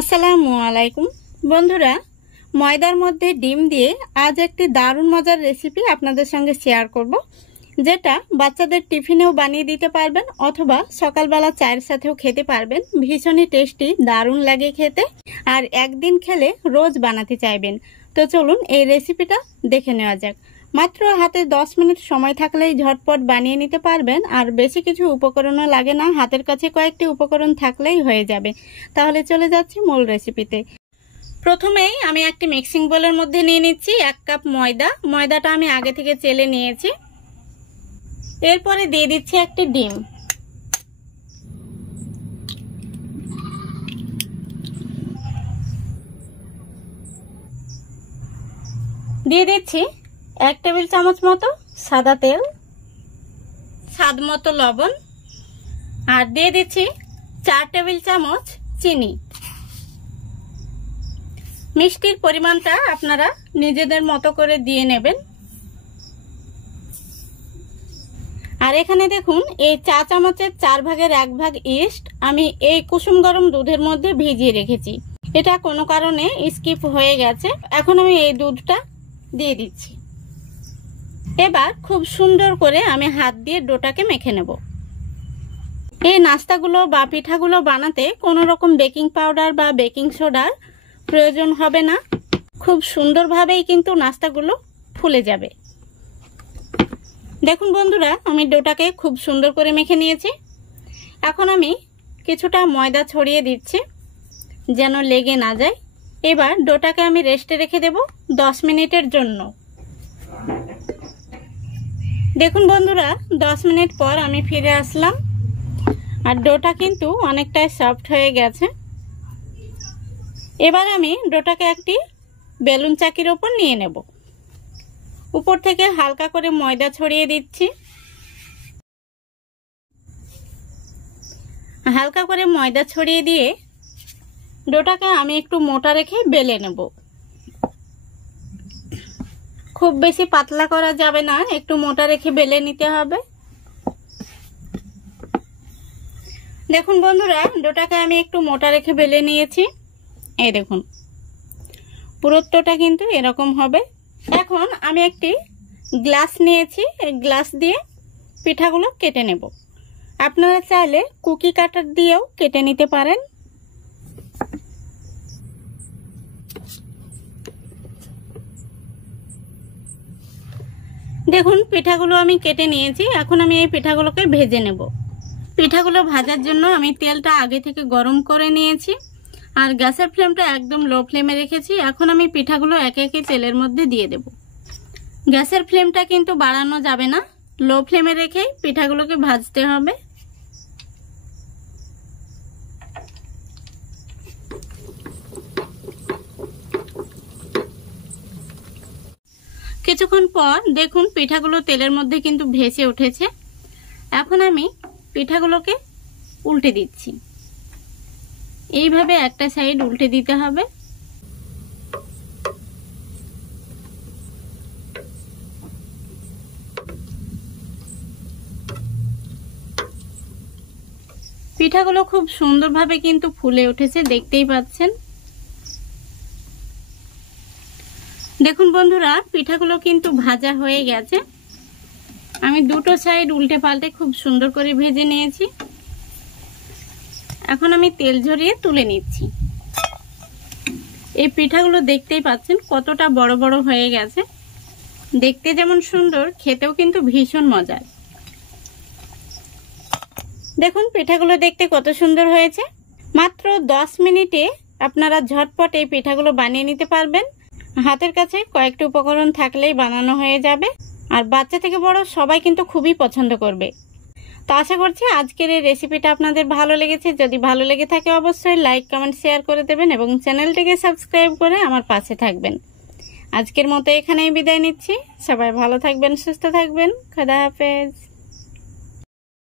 আসসালামু আলাইকুম বন্ধুরা, ময়দার মধ্যে ডিম দিয়ে আজ একটি দারুণ মজার রেসিপি আপনাদের সঙ্গে শেয়ার করব, যেটা বাচ্চাদের টিফিনেও বানিয়ে দিতে পারবেন অথবা সকালবেলা চায়ের সাথেও খেতে পারবেন। ভীষণই টেস্টি, দারুণ লাগে খেতে, আর একদিন খেলে রোজ বানাতে চাইবেন। তো চলুন এই রেসিপিটা দেখে নেওয়া যাক। মাত্র হাতে 10 মিনিট সময় থাকলেই ঝটপট বানিয়ে নিতে পারবেন, আর বেশি কিছু উপকরণও লাগে না, হাতের কাছে কয়েকটি উপকরণ থাকলেই হয়ে যাবে। তাহলে চলে যাচ্ছি মূল রেসিপিতে। প্রথমেই আমি একটি মিক্সিং বোলের মধ্যে নিয়ে নিচ্ছি 1 কাপ ময়দা। ময়দাটা আমি আগে থেকে চেলে নিয়েছি। এরপরে দিয়ে দিচ্ছি একটি ডিম। দিয়ে দিচ্ছি 1 টেবিল চামচ মতো সাদা তেল, স্বাদ মতো লবণ, আর দিয়ে দিচ্ছি 4 টেবিল চামচ চিনি। মিষ্টির পরিমাণটা আপনারা নিজেদের মতো করে দিয়ে নেবেন। আর এখানে দেখুন, এই চা চামচের 4 ভাগের 1 ভাগ ইস্ট আমি এই কুসুম গরম দুধের মধ্যে ভিজিয়ে রেখেছি। এটা কোনো কারণে স্কিপ হয়ে গেছে। এখন আমি এই দুধটা দিয়ে দিচ্ছি। এবার খুব সুন্দর করে আমি হাত দিয়ে ডোটাকে মেখে নেব। এই নাস্তাগুলো বা পিঠাগুলো বানাতে কোনো রকম বেকিং পাউডার বা বেকিং সোডার প্রয়োজন হবে না। খুব সুন্দরভাবেই কিন্তু নাস্তাগুলো ফুলে যাবে। দেখুন বন্ধুরা, আমি ডোটাকে খুব সুন্দর করে মেখে নিয়েছি। এখন আমি কিছুটা ময়দা ছড়িয়ে দিচ্ছি যেন লেগে না যায়। এবার ডোটাকে আমি রেস্টে রেখে দেব 10 মিনিটের জন্য। দেখুন বন্ধুরা, 10 মিনিট পর আমি ফিরে আসলাম, আর ডোটা কিন্তু অনেকটাই সফট হয়ে গেছে। এবার আমি ডোটাকে একটি বেলুন চাকির ওপর নিয়ে নেব। উপর থেকে হালকা করে ময়দা ছড়িয়ে দিচ্ছি। হালকা করে ময়দা ছড়িয়ে দিয়ে ডোটাকে আমি একটু মোটা রেখে বেলে নেব। খুব বেশি পাতলা করা যাবে না, একটু মোটা রেখে বেলে নিতে হবে। দেখুন বন্ধুরা, ডোটাকে আমি একটু মোটা রেখে বেলে নিয়েছি। এই দেখুন, পুরোটা কিন্তু এরকম হবে। এখন আমি একটি গ্লাস নিয়েছি, এই গ্লাস দিয়ে পিঠাগুলো কেটে নেব। আপনারা চাইলে কুকি কাটার দিয়েও কেটে নিতে পারেন। দেখুন, পিঠাগুলো আমি কেটে নিয়েছি। এখন আমি এই পিঠাগুলোকে ভেজে নেব। পিঠাগুলো ভাজার জন্য আমি তেলটা আগে থেকে গরম করে নিয়েছি, আর গ্যাসের ফ্লেমটা একদম লো ফ্লেমে রেখেছি। এখন আমি পিঠাগুলো একে একে তেলের মধ্যে দিয়ে দেব। গ্যাসের ফ্লেমটা কিন্তু বাড়ানো যাবে না, লো ফ্লেমে রেখেই পিঠাগুলোকে ভাজতে হবে। কিছুক্ষণ পর দেখুন, পিঠাগুলো তেলের মধ্যে কিন্তু ভেসে উঠেছে। এখন আমি পিঠাগুলোকে উল্টে দিচ্ছি। এইভাবে একটা সাইড উল্টে দিতে হবে। পিঠাগুলো খুব সুন্দরভাবে কিন্তু ফুলে উঠেছে, দেখতেই পাচ্ছেন। দেখুন বন্ধুরা, পিঠাগুলো কিন্তু ভাজা হয়ে গেছে। আমি দুটো সাইড উল্টে পাল্টে খুব সুন্দর করে ভেজে নিয়েছি। এখন আমি তেল ঝরিয়ে তুলে নিচ্ছি। এই পিঠাগুলো দেখতেই পাচ্ছেন কতটা বড় বড় হয়ে গেছে। দেখতে যেমন সুন্দর, খেতেও কিন্তু ভীষণ মজার। দেখুন, পিঠাগুলো দেখতে কত সুন্দর হয়েছে। মাত্র 10 মিনিটে আপনারা ঝটপট এই পিঠাগুলো বানিয়ে নিতে পারবেন। হাতের কাছে কয়েকটি উপকরণ থাকলেই বানানো হয়ে যাবে, আর বাচ্চা থেকে বড় সবাই কিন্তু খুবই পছন্দ করবে। তো আশা করছি আজকের এই রেসিপিটা আপনাদের ভালো লেগেছে। যদি ভালো লেগে থাকে অবশ্যই লাইক, কমেন্ট, শেয়ার করে দেবেন এবং চ্যানেলটিকে সাবস্ক্রাইব করে আমার পাশে থাকবেন। আজকের মতো এখানেই বিদায় নিচ্ছি। সবাই ভালো থাকবেন, সুস্থ থাকবেন। খোদা হাফেজ।